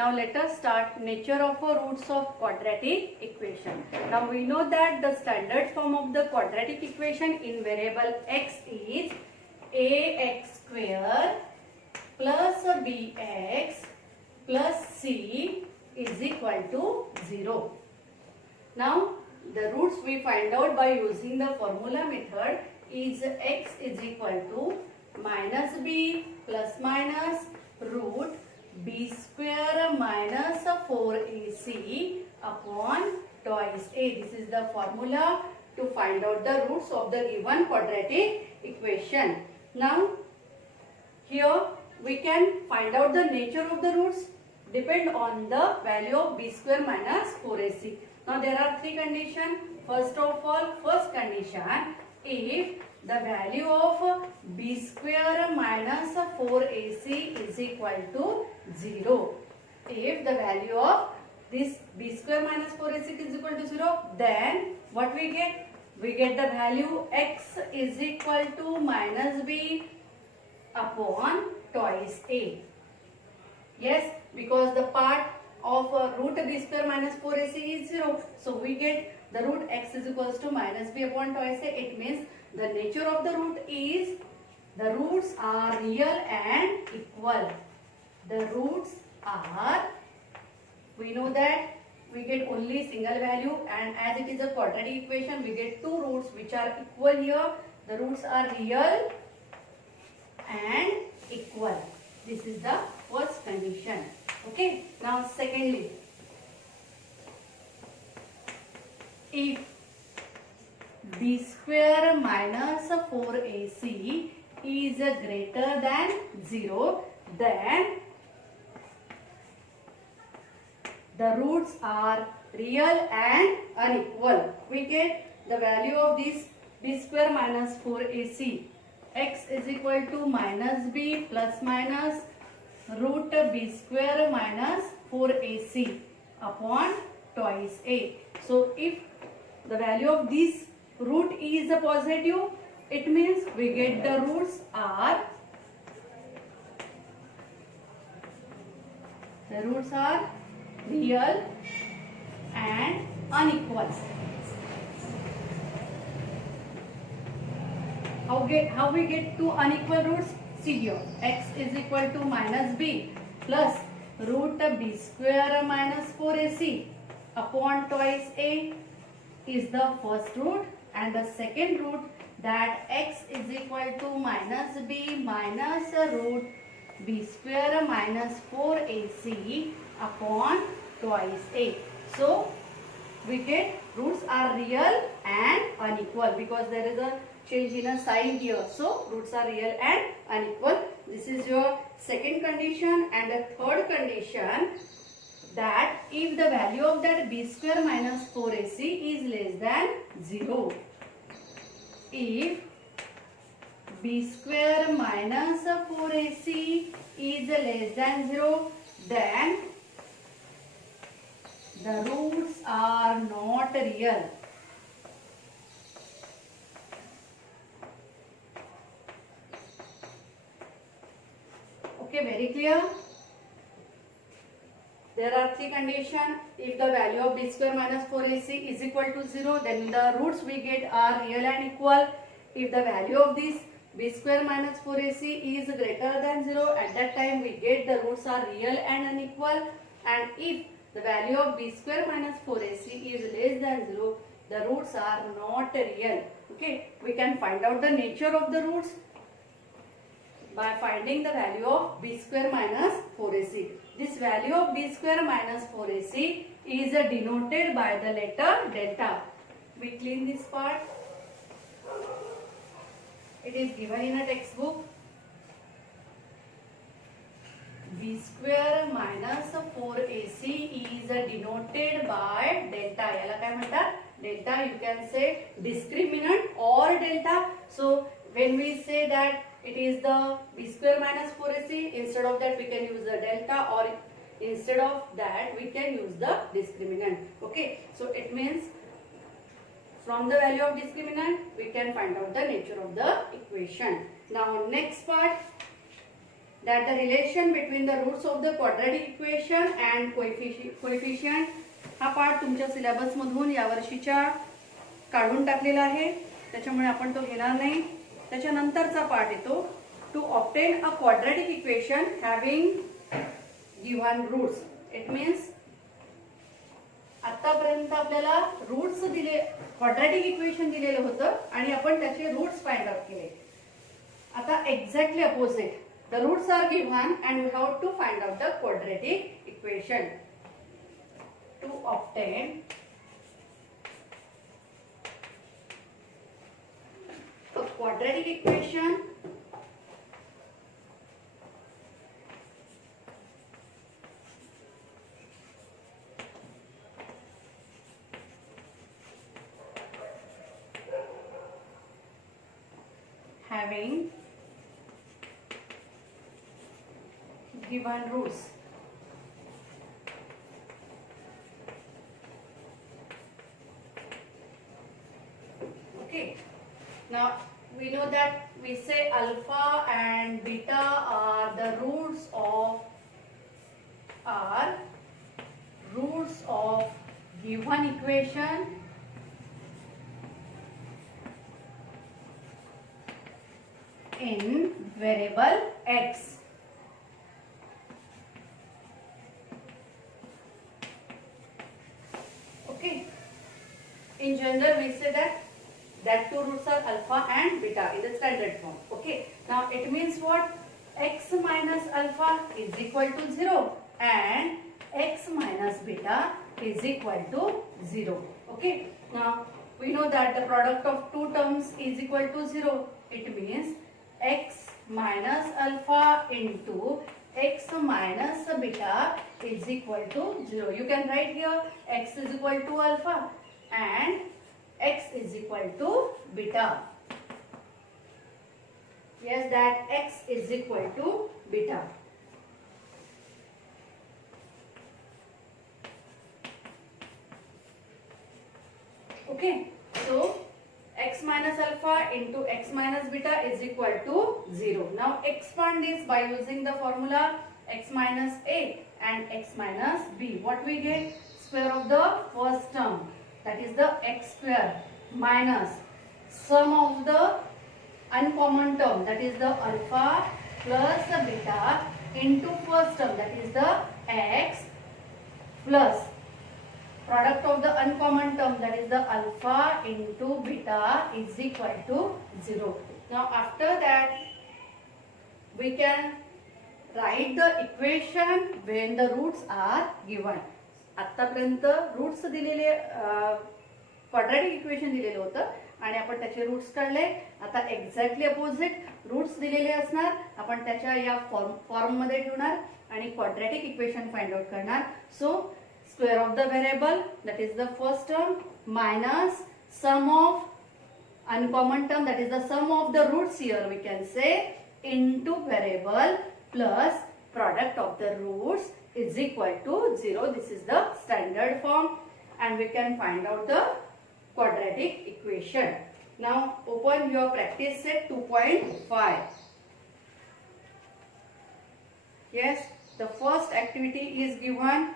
Now let us start nature of a roots of quadratic equation. Now we know that the standard form of the quadratic equation in variable x is ax square plus bx plus c is equal to 0. Now the roots we find out by using the formula method is x is equal to minus b plus minus root b square minus 4ac upon twice a. This is the formula to find out the roots of the given quadratic equation. Now here we can find out the nature of the roots depend on the value of b square minus 4ac. Now there are three conditions. First of all, first condition, if the value of b square minus 4ac is equal to 0. If the value of this b square minus 4ac is equal to 0, then what we get? We get the value x is equal to minus b upon twice a. Yes, because the part of root b square minus 4ac is 0. So we get the root x is equals to minus b upon twice a. It means the nature of the root is the roots are real and equal. The roots are, we know that we get only single value, and as it is a quadratic equation we get two roots which are equal here. The roots are real and equal. This is the first condition. Okay. Now secondly, if b square minus 4ac is greater than 0, then the roots are real and unequal. We get the value of this b square minus 4ac. X is equal to minus b plus minus root b square minus 4ac upon twice a. So if the value of this root is a positive, it means we get the roots are real and unequal. How we get two unequal roots? See here, x is equal to minus b plus root b square minus 4ac upon twice a is the first root, and the second root that x is equal to minus b minus root b square minus 4ac upon twice a. So we get roots are real and unequal because there is a change in a sign here. So roots are real and unequal. This is your second condition. And the third condition, that if the value of that b square minus 4ac is less than 0. If b square minus 4ac is less than 0, then the roots are not real. Okay, very clear? There are three conditions. If the value of b square minus 4ac is equal to 0, then the roots we get are real and equal. If the value of this b square minus 4ac is greater than 0, at that time we get the roots are real and unequal. And if the value of b square minus 4ac is less than 0, the roots are not real. Okay, we can find out the nature of the roots by finding the value of b square minus 4ac. This value of b square minus 4ac is denoted by the letter delta. We clean this part. It is given in a textbook. b square minus 4ac is denoted by delta. याला काय म्हणतात? Delta, you can say discriminant or delta. So when we say that it is the b square minus 4ac, instead of that we can use the delta, or instead of that we can use the discriminant. Okay, so it means from the value of discriminant we can find out the nature of the equation. Now next part, that the relation between the roots of the quadratic equation and coefficient हा part तुमच्या syllabus मधून या वर्षीच्या काढून टाकलेला आहे, त्याच्यामुळे आपण तो घेणार नाही. त्याच्यानंतरचा पार्ट येतो to obtain a quadratic equation having given roots. It means आतापर्यंत आपल्याला रूट्स दिले, क्वाड्रॅटिक इक्वेशन दिलेलं होतं आणि आपण त्याचे रूट्स फाइंड आउट केले. आता exactly opposite, the roots are given and we have to find out the quadratic equation. To obtain a quadratic equation having given roots. Okay, now we know that we say alpha and beta are the roots of given equation in variable x. Okay, in general we say that two roots are alpha and beta in the standard form. Okay, now it means what? X minus alpha is equal to 0 and x minus beta is equal to 0. Okay, now we know that the product of two terms is equal to 0. It means x minus alpha into x minus beta is equal to 0. You can write here x is equal to alpha and x is equal to beta. Yes, that x is equal to beta. Okay, so x minus alpha into x minus beta is equal to 0. Now expand this by using the formula x minus a and x minus b. What we get? Square of the first term, that is the x square, minus sum of the uncommon term, that is the alpha plus the beta into first term, that is the x, plus product of the uncommon term, that is the alpha into beta is equal to 0. Now after that we can write the equation when the roots are given. आतापर्यंत roots दिलेले quadratic equation दिलेलं होतं आणि आपण त्याचे roots काढले. आता exactly opposite, roots दिलेले असणार, आपण त्याच्या या फॉर्म मध्ये ठेवणार आणि क्वाड्रॅटिक इक्वेशन फाइंड आउट करणार. सो square of the variable, that is the first term, minus sum of uncommon term, that is the sum of the roots here we can say, into variable plus product of the roots is equal to 0. This is the standard form and we can find out the quadratic equation. Now open your practice set 2.5. Yes, the first activity is given.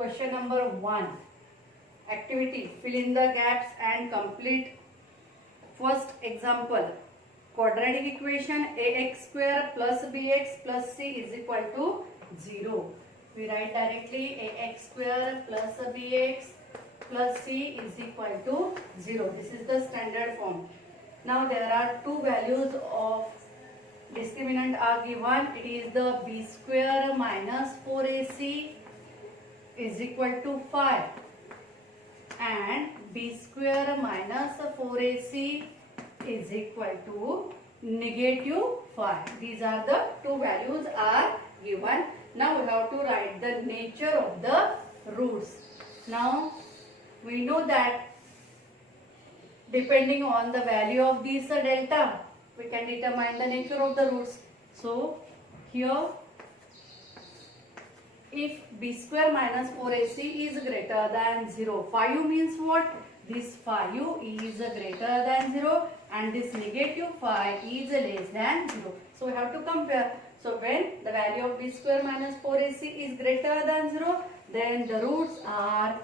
Question number 1. Activity, fill in the gaps and complete. First example, quadratic equation ax square plus bx plus c is equal to 0. We write directly ax square plus bx plus c is equal to 0. This is the standard form. Now there are two values of discriminant are given. It is the b square minus 4ac is equal to 5 and b square minus 4ac is equal to negative 5. These are the two values are given. Now we have to write the nature of the roots. Now we know that depending on the value of this delta, we can determine the nature of the roots. So here, if b square minus 4ac is greater than 0, phi u means what? This phi u is greater than 0 and this negative phi is less than 0. So we have to compare. So when the value of b square minus 4ac is greater than 0, then the roots are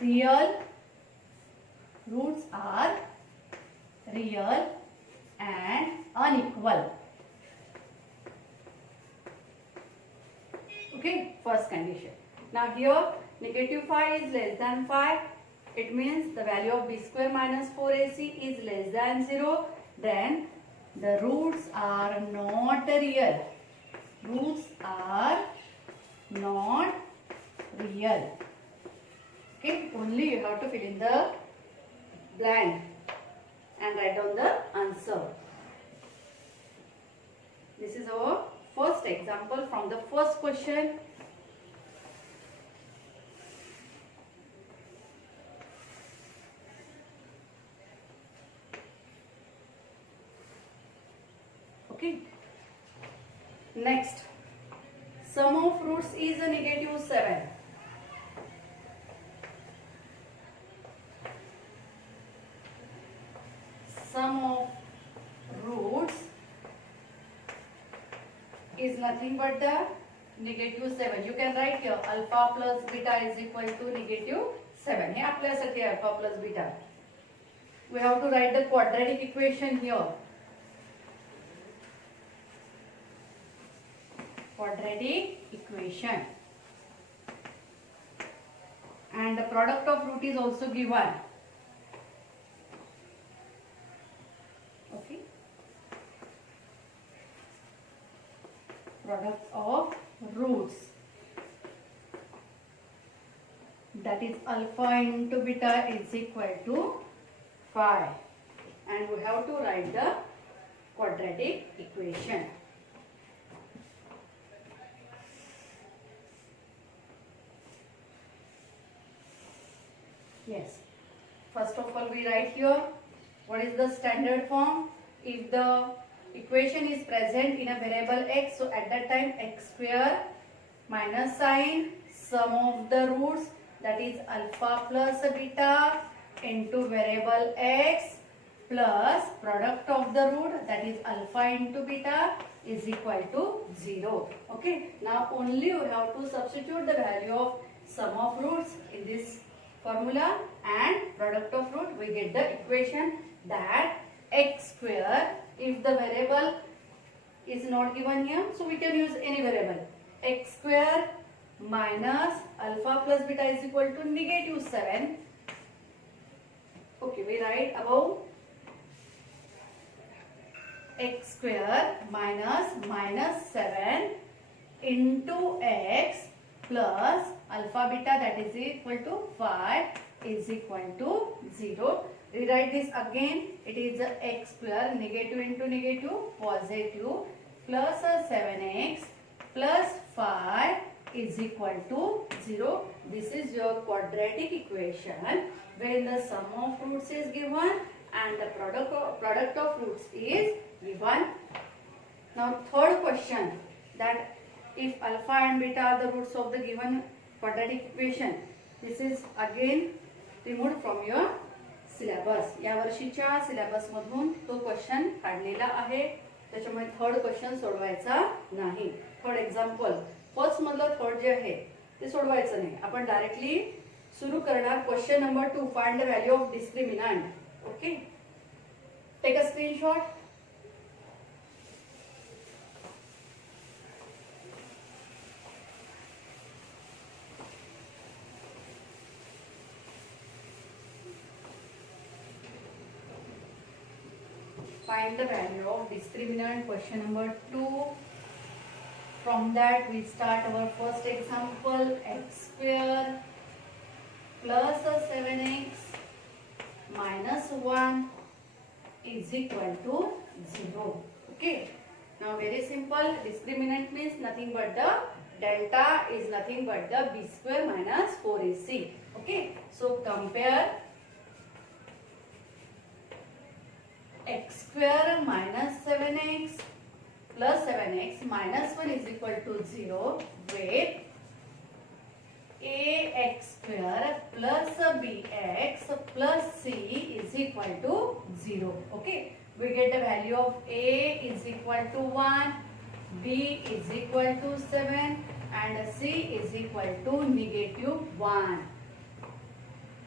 real, and unequal. Okay, first condition. Now here negative phi is less than phi. It means the value of b square minus 4ac is less than 0. Then the roots are not real. Roots are not real. Okay, only you have to fill in the blank and write down the answer. This is our first example from the first question. Okay. Next, sum of roots is a negative 7. Sum of roots is nothing but the negative 7. You can write here alpha plus beta is equal to negative 7. हे आपल्यासाठी alpha plus beta. We have to write the quadratic equation here. Quadratic equation. And the product of root is also given. Okay. Product of roots, that is alpha into beta is equal to 5, and we have to write the quadratic equation. Yes, first of all we write here what is the standard form. If the equation is present in a variable x, so at that time x square minus sign sum of the roots, that is alpha plus beta into variable x plus product of the root, that is alpha into beta, is equal to 0. Okay, now only you have to substitute the value of sum of roots in this formula and product of root. We get the equation that x square, if the variable is not given here, so we can use any variable, x square minus alpha plus beta is equal to negative 7. Okay, we write above x square minus 7 into x plus alpha beta, that is equal to 5, is equal to 0. Rewrite this again. It is x square, negative into negative, positive, plus 7x plus 5 is equal to 0. This is your quadratic equation when the sum of roots is given and the product of roots is given. Now third question, that if alpha and beta are the roots of the given quadratic equation, this is again removed from your syllabus. या वर्षीच्या syllabus मधून तो question काढलेला आहे, त्याच्यामुळे third question सोडवायचा नाही. Third example, first मधलं थर्ड जे आहे ते सोडवायचं नाही. आपण डायरेक्टली सुरू करणार question number 2, find the value of discriminant. Okay, take a screenshot. Find the value of discriminant, question number 2. From that we start our first example, x square plus 7x minus 1 is equal to 0. Okay, now very simple. Discriminant means nothing but the delta is nothing but the b square minus 4ac. Okay, so compare x square minus 7x plus 7x minus 1 is equal to 0 with ax square plus bx plus c is equal to 0. Okay, we get the value of a is equal to 1, b is equal to 7 and c is equal to negative 1.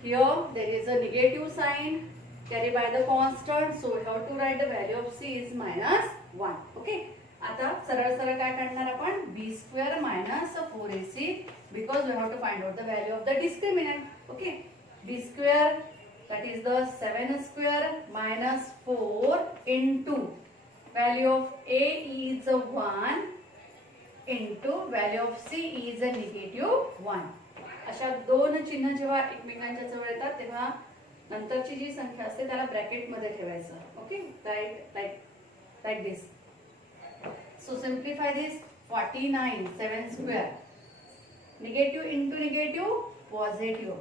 Here there is a negative sign carried by the constant, so we have to write the value of c is minus 1. Okay, आता सरळ सरळ काय काढणार आपण b square minus 4ac because we have to find out the value of the discriminant. Okay, b square, that is the 7 square minus 4 into value of a is 1 into value of c is a negative 1. अशा दोन चिन्ह जेव्हा एकमेकांच्या जवळ येतात तेव्हा नंतरची जी संख्या असते त्याला ब्रॅकेट मध्ये ठेवायचं. Okay, right like this. So simplify this. 49 7 square, negative into negative positive,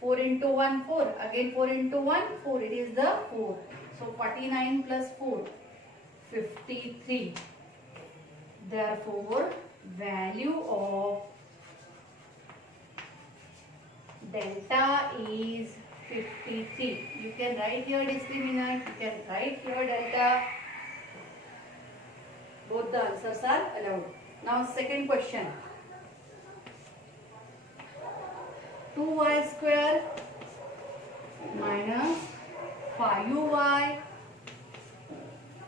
4 into 1 4, again 4 into 1 4, it is the 4. So 49 plus 4 53. Therefore value of delta is 53. You can write here discriminant, you can write here delta. Both the answers are allowed. Now second question. 2y square minus 5y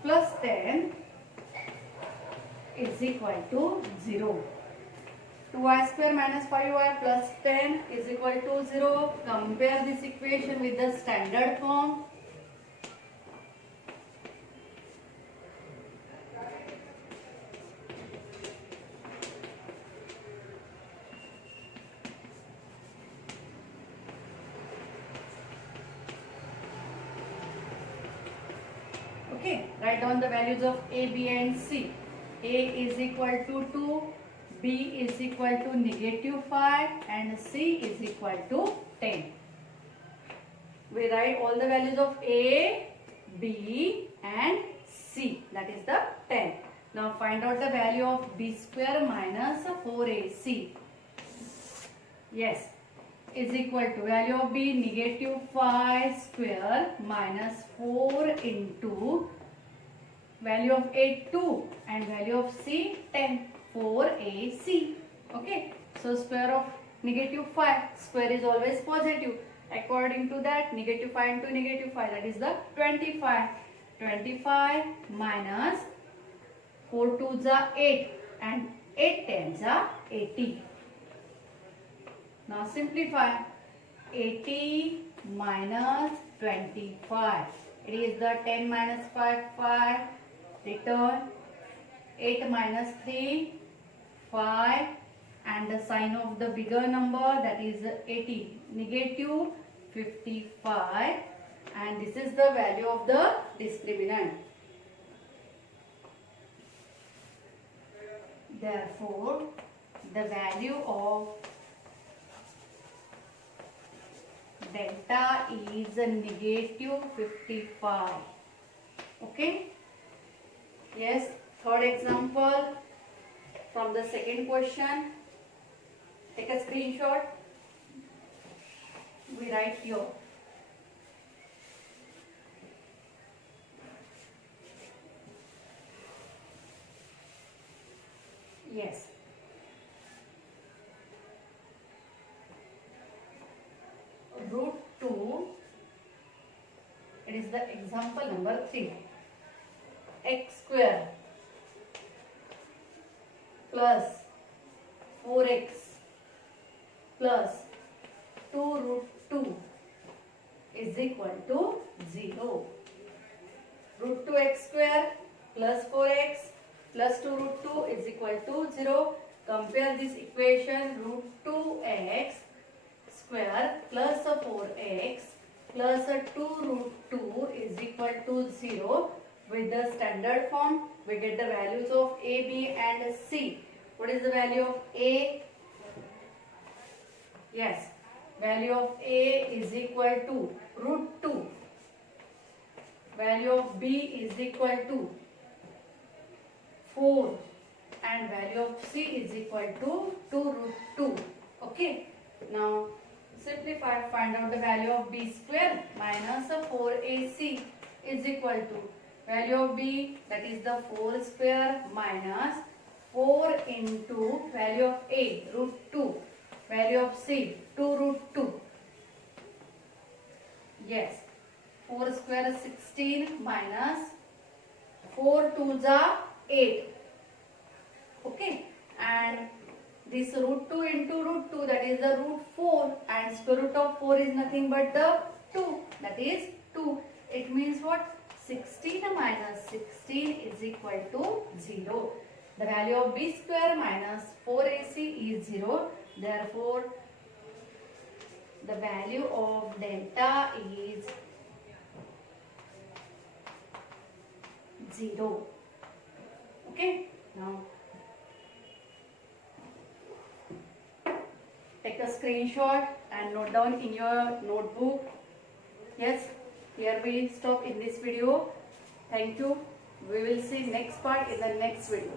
plus 10 is equal to 0. 2y square minus 5y plus 10 is equal to 0. Compare this equation with the standard form. Okay, write down the values of a, b and c. A is equal to 2, b is equal to negative 5 and c is equal to 10. We write all the values of a, b and c, that is the 10. Now find out the value of b square minus 4ac. Yes, is equal to value of b negative 5 square minus 4 into value of a 2 and value of c 10, 4ac. Okay, so square of negative 5, square is always positive. According to that, negative 5 into negative 5, that is the 25. 25 minus 4 2s are 8 and 8 10s are 80. Now simplify. 80 minus 25. It is the 10 minus 5, 5. Return. 8 minus 3, 5. And the sign of the bigger number, that is 80. Negative 55. And this is the value of the discriminant. Therefore, the value of delta is a negative 55. Okay. Yes. Third example from the second question. Take a screenshot. We write here. Yes. Root 2, it is the example number 3. X square plus 4x plus 2 root 2 is equal to 0. Root 2x square plus 4x plus 2 root 2 is equal to 0. Compare this equation. Root 2x square plus 4x plus 2 root 2 is equal to 0. With the standard form, we get the values of a, b and c. What is the value of A? Yes, value of A is equal to root 2. Value of B is equal to 4 and value of C is equal to 2 root 2. Okay. Now simplify, find out the value of B square minus 4AC is equal to value of B, that is the 4 square minus 4 into value of A root 2, value of C 2 root 2. Yes, 4 square is 16 minus 4 2s are 8. Okay, and this root 2 into root 2, that is the root 4, and square root of 4 is nothing but the 2, that is 2. It means what? 16 minus 16 is equal to 0. The value of B square minus 4AC is 0. Therefore, the value of delta is 0. Okay, now take a screenshot and note down in your notebook. Yes, here we stop in this video. Thank you. We will see next part in the next video.